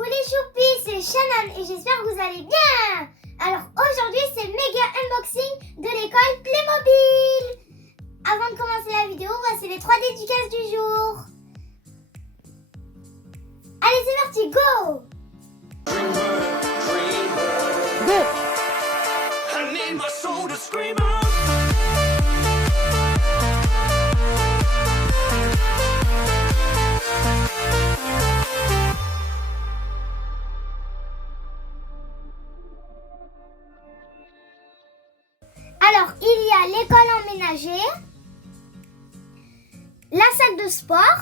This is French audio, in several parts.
Coucou les choupis, c'est Shannon et j'espère que vous allez bien. Alors aujourd'hui c'est le méga unboxing de l'école Playmobil. Avant de commencer la vidéo, voici les 3 dédicaces du jour. Allez c'est parti, go. Go. I need my soul to scream out. Alors, il y a l'école emménagée, la salle de sport.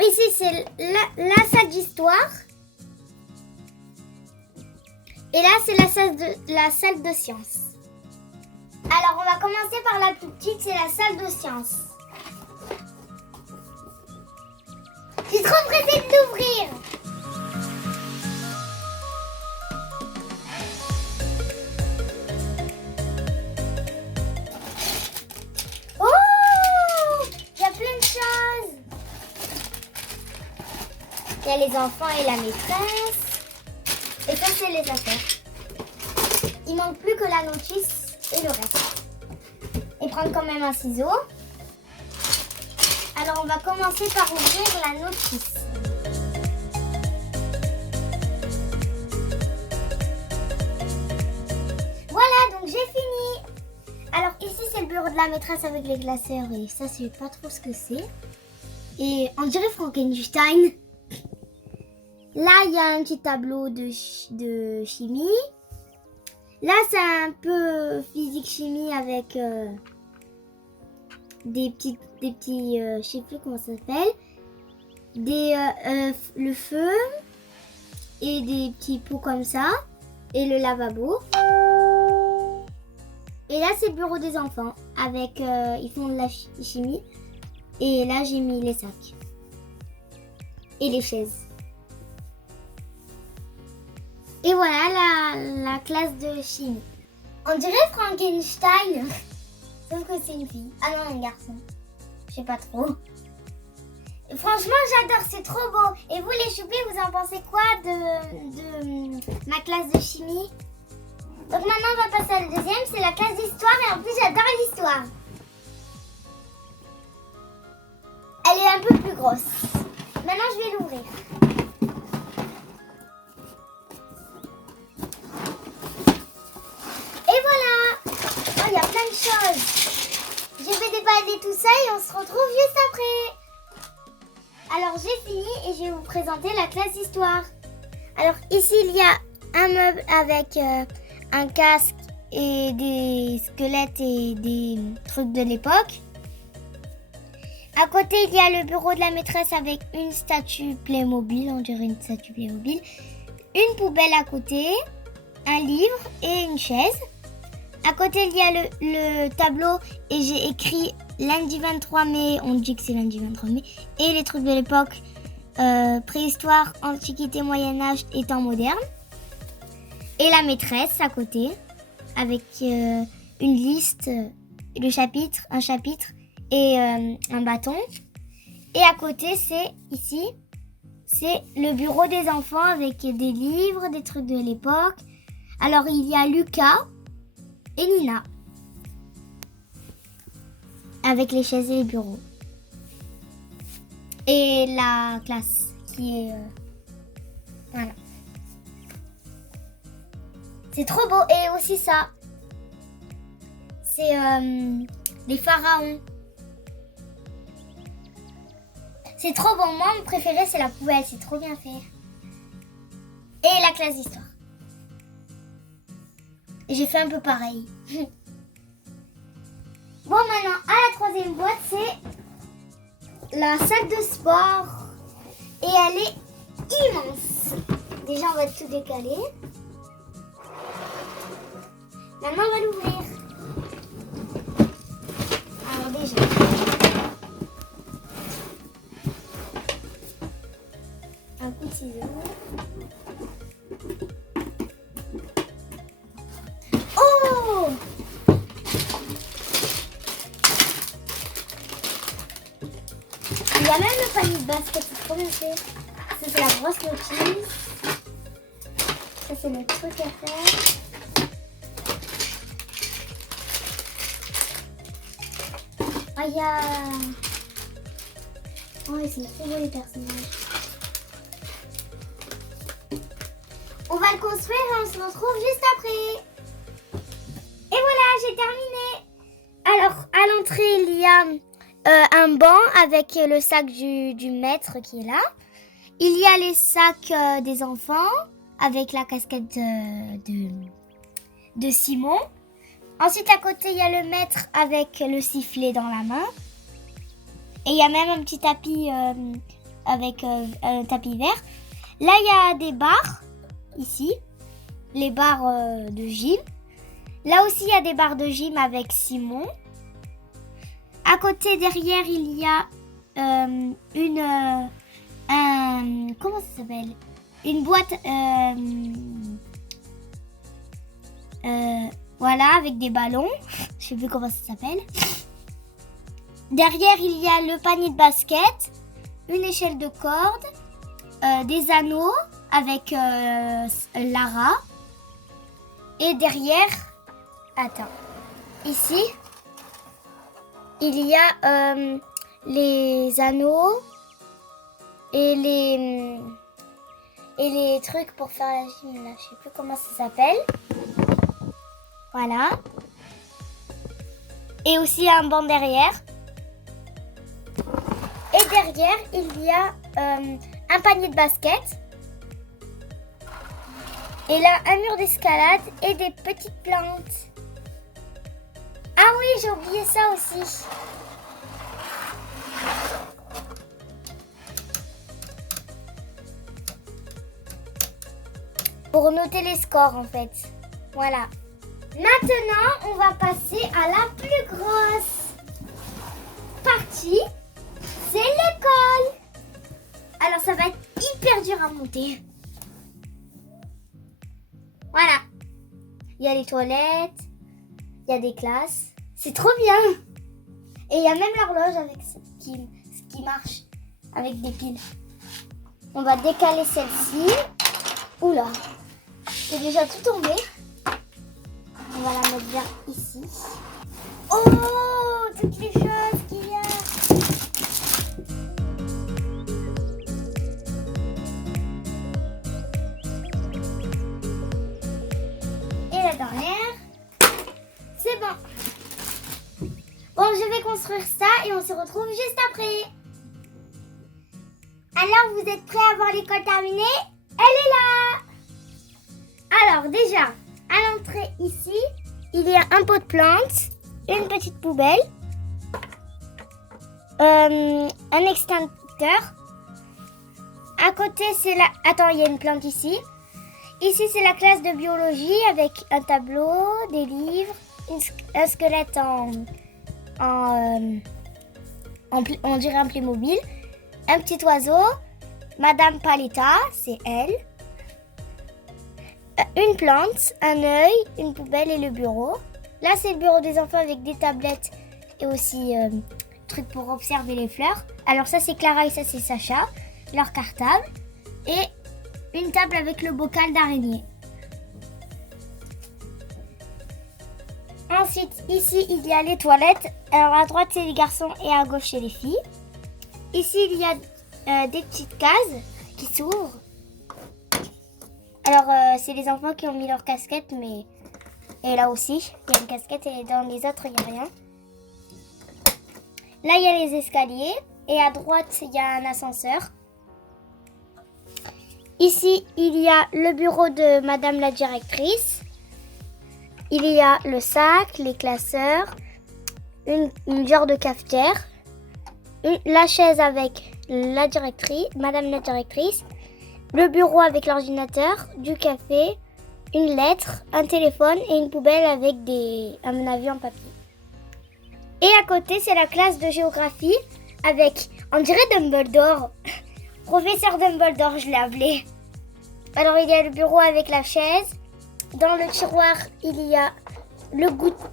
Ici, c'est la salle d'histoire. Et là, c'est la salle de sciences. Alors, on va commencer par la plus petite, c'est la salle de sciences. Je suis trop pressée de l'ouvrir. Il y a les enfants et la maîtresse. Et ça, c'est les affaires. Il manque plus que la notice et le reste. Et prendre quand même un ciseau. Alors, on va commencer par ouvrir la notice. Voilà, donc j'ai fini. Alors, ici, c'est le bureau de la maîtresse avec les glaceurs. Et ça, je sais pas trop ce que c'est. Et on dirait Frankenstein. Là, il y a un petit tableau de chimie. Là, c'est un peu physique-chimie avec des petits, je sais plus comment ça s'appelle, le feu et des petits pots comme ça et le lavabo. Et là, c'est le bureau des enfants avec, ils font de la chimie. Et là, j'ai mis les sacs et les chaises. Et voilà la classe de chimie. On dirait Frankenstein. Sauf que c'est une fille. Ah non, un garçon. Je sais pas trop. Et franchement, j'adore. C'est trop beau. Et vous, les choupis, vous en pensez quoi de ma classe de chimie? Donc maintenant, on va passer à la deuxième. C'est la classe d'histoire. Et en plus, j'adore l'histoire. Elle est un peu plus grosse. Maintenant, je vais l'ouvrir. Je vais déballer tout ça et on se retrouve juste après. Alors j'ai fini et je vais vous présenter la classe d'histoire. Alors ici il y a un meuble avec un casque et des squelettes et des trucs de l'époque. À côté il y a le bureau de la maîtresse avec une statue Playmobil, on dirait une statue Playmobil. Une poubelle à côté, un livre et une chaise. À côté, il y a le tableau et j'ai écrit lundi 23 mai, on dit que c'est lundi 23 mai, et les trucs de l'époque, préhistoire, antiquité, Moyen-Âge et temps moderne. Et la maîtresse à côté, avec une liste, un chapitre et un bâton. Et à côté, c'est ici, c'est le bureau des enfants avec des livres, des trucs de l'époque. Alors, il y a Lucas et Nina avec les chaises et les bureaux et la classe qui est voilà, c'est trop beau. Et aussi ça, c'est les pharaons, c'est trop bon. Moi mon préféré c'est la poubelle, c'est trop bien fait. Et la classe d'histoire. J'ai fait un peu pareil. Bon, maintenant, à la troisième boîte, c'est la salle de sport. Et elle est immense. Déjà, on va tout décaler. Maintenant, on va l'ouvrir. Alors déjà, un coup de ciseaux. Oh! Il y a même le panier de basket, c'est trop trop bien fait. Ça, c'est la brosse notice. Ça, c'est le truc à faire. Aïe. Oh, ils sont trop beaux les personnages. On va le construire et on se retrouve juste après. Et voilà, j'ai terminé. Alors, à l'entrée, il y a un banc avec le sac du maître qui est là. Il y a les sacs des enfants avec la casquette de Simon. Ensuite, à côté, il y a le maître avec le sifflet dans la main. Et il y a même un petit tapis avec un tapis vert. Là, il y a des barres, ici. Les barres de gym. Là aussi, il y a des barres de gym avec Simon. À côté, derrière, il y a comment ça s'appelle? Une boîte, voilà, avec des ballons. Je sais plus comment ça s'appelle. Derrière, il y a le panier de basket, une échelle de corde, des anneaux avec Lara. Et derrière, attends, ici, il y a les anneaux et les trucs pour faire la gym, là. Je sais plus comment ça s'appelle. Voilà. Et aussi un banc derrière. Et derrière, il y a un panier de basket. Et là, un mur d'escalade et des petites plantes. Ah oui, j'ai oublié ça aussi. Pour noter les scores, en fait. Voilà. Maintenant, on va passer à la plus grosse partie. C'est l'école. Alors, ça va être hyper dur à monter. Voilà. Il y a les toilettes. Il y a des classes. C'est trop bien. Et il y a même l'horloge avec ce qui marche avec des piles. On va décaler celle-ci. Oula. C'est déjà tout tombé. On va la mettre bien ici. Oh, toutes les choses qu'il y a. Et la dernière. C'est bon. Bon, je vais construire ça et on se retrouve juste après. Alors, vous êtes prêts à voir l'école terminée? Elle est là. Alors, déjà, à l'entrée ici, il y a un pot de plantes, une petite poubelle, un extincteur. À côté, c'est la... Attends, il y a une plante ici. Ici, c'est la classe de biologie avec un tableau, des livres, un squelette on dirait un Playmobil, un petit oiseau, Madame Paletta, c'est elle, une plante, un œil, une poubelle et le bureau. Là, c'est le bureau des enfants avec des tablettes et aussi trucs pour observer les fleurs. Alors ça, c'est Clara et ça, c'est Sacha, leur cartable et une table avec le bocal d'araignée. Ensuite, ici, il y a les toilettes. Alors, à droite, c'est les garçons et à gauche, c'est les filles. Ici, il y a des petites cases qui s'ouvrent. Alors, c'est les enfants qui ont mis leur casquette, mais... Et là aussi, il y a une casquette et dans les autres, il n'y a rien. Là, il y a les escaliers. Et à droite, il y a un ascenseur. Ici, il y a le bureau de Madame la directrice. Il y a le sac, les classeurs, une genre de cafetière, la chaise avec la directrice, Madame la directrice, le bureau avec l'ordinateur, du café, une lettre, un téléphone et une poubelle avec un avion en papier. Et à côté, c'est la classe de géographie avec, on dirait Dumbledore, professeur Dumbledore, je l'ai appelé. Alors, il y a le bureau avec la chaise. Dans le tiroir, il y a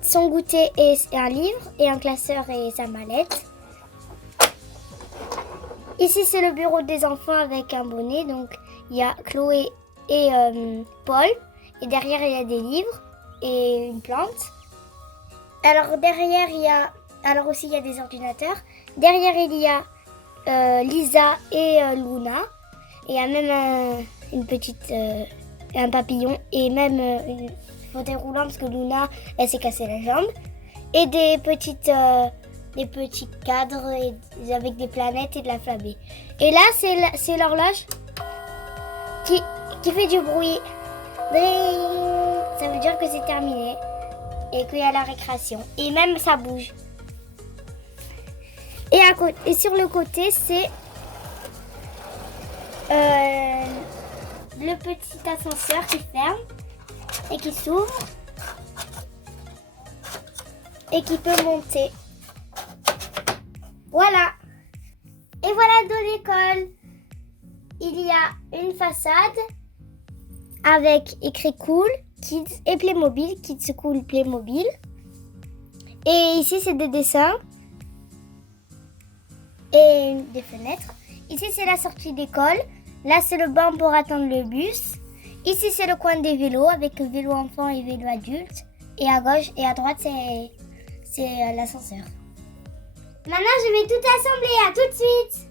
son goûter et un livre, et un classeur et sa mallette. Ici, c'est le bureau des enfants avec un bonnet. Donc, il y a Chloé et Paul. Et derrière, il y a des livres et une plante. Alors, derrière, il y a... Alors aussi, il y a des ordinateurs. Derrière, il y a Lisa et Luna. Et il y a même une petite... un papillon. Et même une fauteuil roulant parce que Luna, elle s'est cassée la jambe. Et des petits cadres avec des planètes et de l'alphabet. Et là, c'est l'horloge qui fait du bruit. Dring. Ça veut dire que c'est terminé et qu'il y a la récréation. Et même ça bouge. Et sur le côté, c'est le petit ascenseur qui ferme et qui s'ouvre et qui peut monter. Voilà. Et voilà dans l'école. Il y a une façade avec écrit Cool Kids et Playmobil. Kids Cool Playmobil. Et ici, c'est des dessins et des fenêtres. Ici, c'est la sortie d'école. Là, c'est le banc pour attendre le bus. Ici, c'est le coin des vélos avec vélo enfant et vélo adulte. Et à gauche et à droite, c'est l'ascenseur. Maintenant, je vais tout assembler. À tout de suite.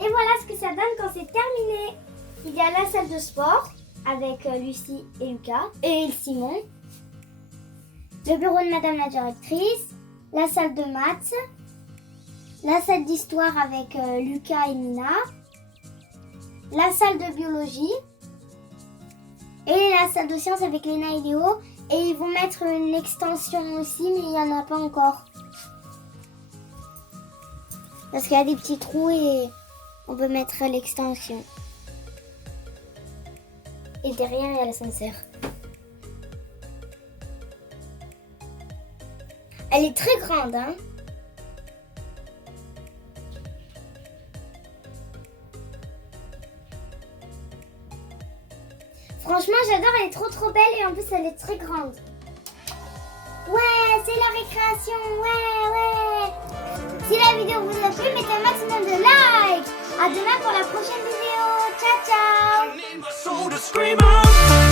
Et voilà ce que ça donne quand c'est terminé. Il y a la salle de sport avec Lucie et Lucas et Simon. Le bureau de Madame la directrice. La salle de maths. La salle d'histoire avec Lucas et Nina. La salle de biologie. Et la salle de sciences avec Léna et Léo. Et ils vont mettre une extension aussi, mais il n'y en a pas encore. Parce qu'il y a des petits trous et on peut mettre l'extension. Et derrière, il y a l'ascenseur. Elle est très grande, hein. Franchement, j'adore, elle est trop belle et en plus, elle est très grande. Ouais, c'est la récréation, ouais. Si la vidéo vous a plu, mettez un maximum de likes. À demain pour la prochaine vidéo. Ciao, ciao. I need my soul to scream out.